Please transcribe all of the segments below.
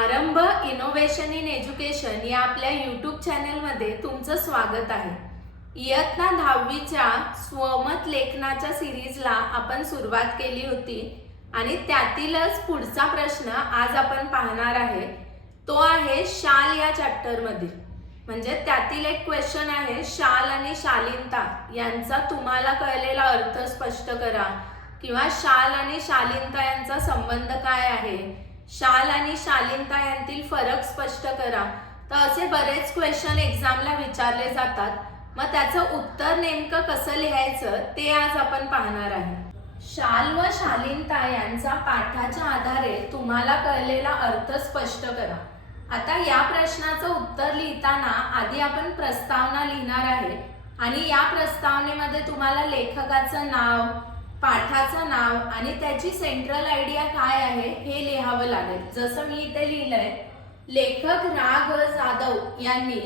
आरंभ innovation in education या आपल्या यूट्यूब चॅनलमध्ये तुमचं स्वागत आहे। इयत्ता 10वीच्या स्वमत लेखनाच्या सिरीजला आपण सुरुवात केली होती आणि त्यातीलच पुढचा प्रश्न आज आपण पाहणार आहे। तो आहे शाल या चॅप्टर मधील, म्हणजे त्यातील एक क्वेश्चन आहे, शाल आणि शालीनता यांचा तुम्हाला कळलेला अर्थ स्पष्ट करा किंवा शाल आणि शालीनता यांचा संबंध काय आहे, शाल आणि शालीनता यांतील फरक स्पष्ट करा। तर असे बरेच क्वेश्चन एक्झामला विचारले जातात। मग त्याचं उत्तर नेमकं कसं लिहायचं ते आज आपण पाहणार आहे। शाल व शालीनता यांचा पाठाच्या आधारे तुम्हाला कळलेला अर्थ स्पष्ट करा। आता या प्रश्नाचं उत्तर लिहिताना आधी आपण प्रस्तावना लिहिणार आहे आणि या प्रस्तावनेमध्ये तुम्हाला लेखकाचं नाव, पाठाचं नाव आणि त्याची सेंट्रल आयडिया काय आहे हे लिहावं लागेल। जसं मी इथे लिहिलंय, लेखक रा. ग. जाधव यांनी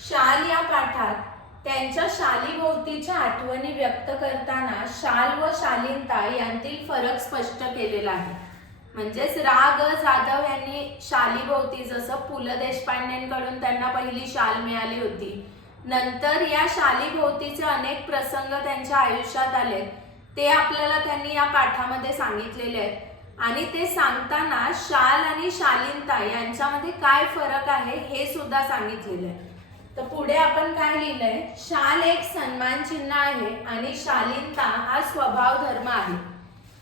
शाल या पाठात त्यांच्या शालीभोवतीच्या आठवणी व्यक्त करताना शाल व शालीनता यांतील फरक स्पष्ट केलेला आहे। म्हणजेच रा. ग. जाधव यांनी शालीभोवती, जसं पु ल देशपांडेंकडून त्यांना पहिली शाल मिळाली होती, नंतर या शालीभोवतीचे अनेक प्रसंग त्यांच्या आयुष्यात आले, ते आपल्याला त्यांनी या पाठामध्ये सांगितलेले आहेत। आणि ते सांगताना शाल आणि शालीनता यांच्यामध्ये काय फरक आहे हे सुद्धा सांगितलेलं आहे। तर पुढे आपण काय लिहिलंय, शाल एक सन्मान चिन्ह आहे आणि शालीनता हा स्वभाव धर्म आहे।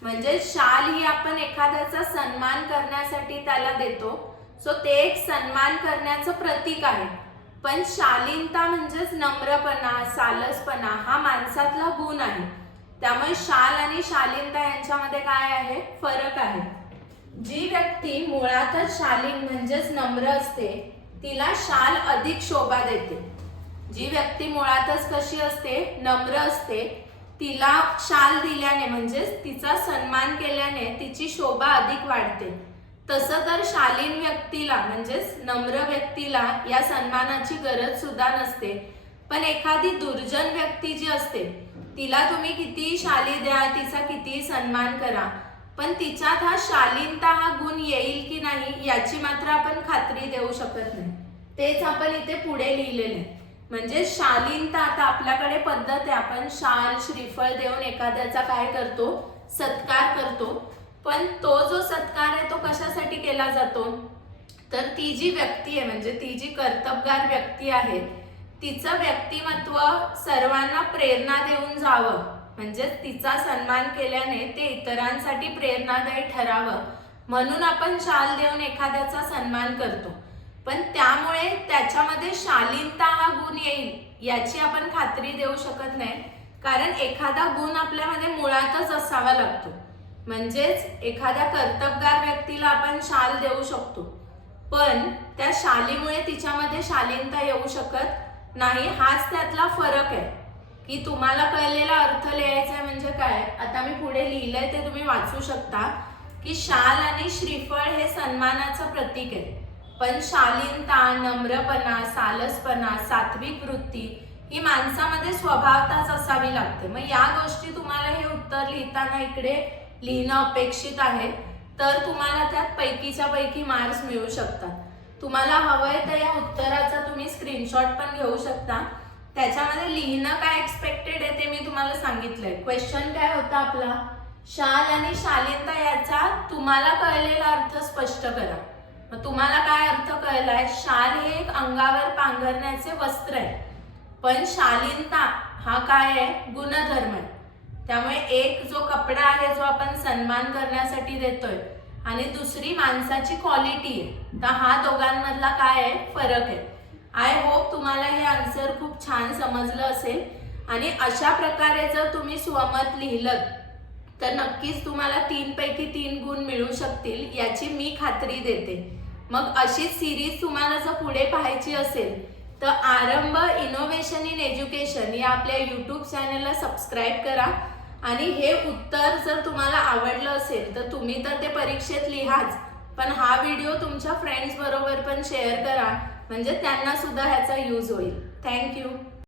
म्हणजे शाल ही आपण एखाद्याचा सन्मान करण्यासाठी त्याला देतो, सो ते एक सन्मान करण्याचं प्रतीक आहे। पण शालीनता म्हणजेच नम्रपणा, सालसपणा हा माणसातला गुण आहे। त्यामुळे शाल आणि शालीनता यांच्यामध्ये काय आहे, फरक आहे। जी व्यक्ती मुळातच शालीन म्हणजेच नम्र असते तिला शाल अधिक शोभा देते। जी व्यक्ती मुळातच कशी असते, नम्र असते, तिला शाल दिल्याने म्हणजेच तिचा सन्मान केल्याने तिची शोभा अधिक वाढते। तसं तर शालीन व्यक्तीला म्हणजेच नम्र व्यक्तीला या सन्मानाची गरज सुद्धा नसते। पण एखादी दुर्जन व्यक्ती जी असते तिला तुम्ही कितीही शाली द्या, तिचा कितीही सन्मान करा, पण तिच्यात हा शालीनता हा गुण येईल की नाही याची मात्र आपण खात्री देऊ शकत नाही। तेच आपण इथे पुढे लिहिलेले आहे। म्हणजे शालीनता, आता आपल्याकडे पद्धत आहे, आपण शाल श्रीफळ देऊन एखाद्याचा काय करतो, सत्कार करतो। पण तो जो सत्कार आहे तो कशासाठी केला जातो, तर ती जी व्यक्ती आहे म्हणजे ती जी कर्तबगार व्यक्ती आहे तिचं व्यक्तिमत्व सर्वांना प्रेरणा देऊन जावं, म्हणजे तिचा सन्मान केल्याने ते इतरांसाठी प्रेरणादायी ठरावं, म्हणून आपण शाल देऊन एखाद्याचा सन्मान करतो। पण त्यामुळे त्याच्यामध्ये शालीनता हा गुण येईल याची आपण खात्री देऊ शकत नाही, कारण एखादा गुण आपल्यामध्ये मुळातच असावा लागतो। म्हणजेच एखाद्या कर्तबगार व्यक्तीला आपण शाल देऊ शकतो, पण त्या शालीमुळे तिच्यामध्ये शालीनता येऊ शकत नाही। हाच त्यातला फरक आहे की तुम्हाला कळलेला अर्थ लिहायचा आहे। म्हणजे काय, आता मी पुढे लिहिलंय ते तुम्ही वाचू शकता की शाल आणि श्रीफळ हे सन्मानाचं प्रतीक आहे, पण शालीनता, नम्रपणा, सालसपणा, सात्विक वृत्ती ही माणसामध्ये स्वभावताच असावी लागते। मग या गोष्टी तुम्हाला हे उत्तर लिहिताना इकडे लिहिणं अपेक्षित आहे, तर तुम्हाला त्यात पैकीच्या पैकी मार्क्स मिळू शकतात। तुम्हाला हवंय तर या उत्तराचा तुम्ही स्क्रीनशॉट पण घेऊ शकता। त्याच्यामध्ये लिहिणं काय एक्सपेक्टेड आहे ते मी तुम्हाला सांगितलंय। क्वेश्चन काय होता आपला, शाल आणि शालीनता याचा तुम्हाला कळलेला अर्थ स्पष्ट करा। मग तुम्हाला काय अर्थ कळलाय, शाल हे एक अंगावर पांघरण्याचे वस्त्र आहे, पण शालीनता हा काय आहे, गुणधर्म आहे। त्यामुळे एक जो कपडा आहे जो आपण सन्मान करण्यासाठी देतोय आणि दुसरी माणसाची क्वालिटी आहे, तर हा दोघांमधला काय आहे, फरक आहे। आय होप तुम्हाला हे आन्सर खूप छान समजलं असेल आणि अशा प्रकारे जर तुम्ही स्वमत लिहिलं तर नक्कीच तुम्हाला 3 पैकी 3 गुण मिळू शकतील याची मी खात्री देते। मग अशीच सिरीज तुम्हाला जर पुढे पाहायची असेल तर आरंभ इनोव्हेशन इन एज्युकेशन या आपल्या यूट्यूब चॅनलला सबस्क्राईब करा आणि हे उत्तर जर तुम्हाला आवडलं असेल तर तुम्ही तर ते परीक्षेत लिहाच, पण हा व्हिडिओ तुमच्या फ्रेंड्स बरोबर पण शेअर करा, म्हणजे त्यांना सुद्धा ह्याचा यूज होईल। थँक्यू।